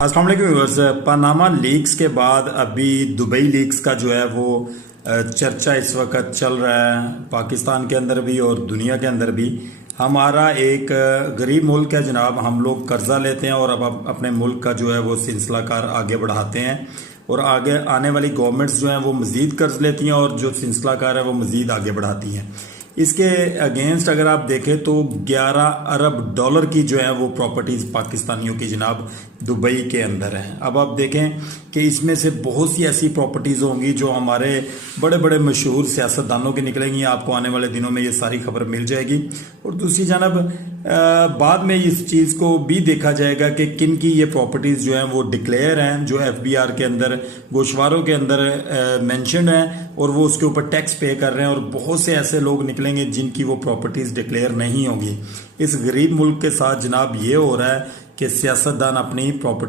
अस्सलाम वालेकुम viewers. Panama leaks के बाद अभी दुबई लीक्स का जो है वो चर्चा इस वक्त चल रहा है पाकिस्तान के अंदर भी और दुनिया के अंदर भी। हमारा एक गरीब मुल्क है जनाब, हम लोग कर्जा लेते हैं और अब अपने मुल्क का जो है वो सिलसिलाकार आगे बढ़ाते हैं और आगे आने वाली गवर्नमेंट्स जो हैं वो मज़ीद कर्ज लेती हैं और जो सिलसिलाकार है वो मज़ीद आगे बढ़ाती हैं। इसके अगेंस्ट अगर आप देखें तो 11 अरब डॉलर की जो है वो प्रॉपर्टीज पाकिस्तानियों की जनाब दुबई के अंदर है। अब आप देखें कि इसमें से बहुत सी ऐसी प्रॉपर्टीज होंगी जो हमारे बड़े बड़े मशहूर सियासतदानों की निकलेंगी। आपको आने वाले दिनों में ये सारी खबर मिल जाएगी और दूसरी जानब बाद में इस चीज़ को भी देखा जाएगा कि किन की ये प्रॉपर्टीज जो हैं वो डिक्लेयर हैं, जो एफबीआर के अंदर गोशवारों के अंदर मेंशन्ड हैं और वो उसके ऊपर टैक्स पे कर रहे हैं, और बहुत से ऐसे लोग निकलेंगे जिनकी वो प्रॉपर्टीज डिक्लेयर नहीं होगी। इस गरीब मुल्क के साथ जनाब ये हो रहा है कि सियासतदान अपनी प्रॉपर्टी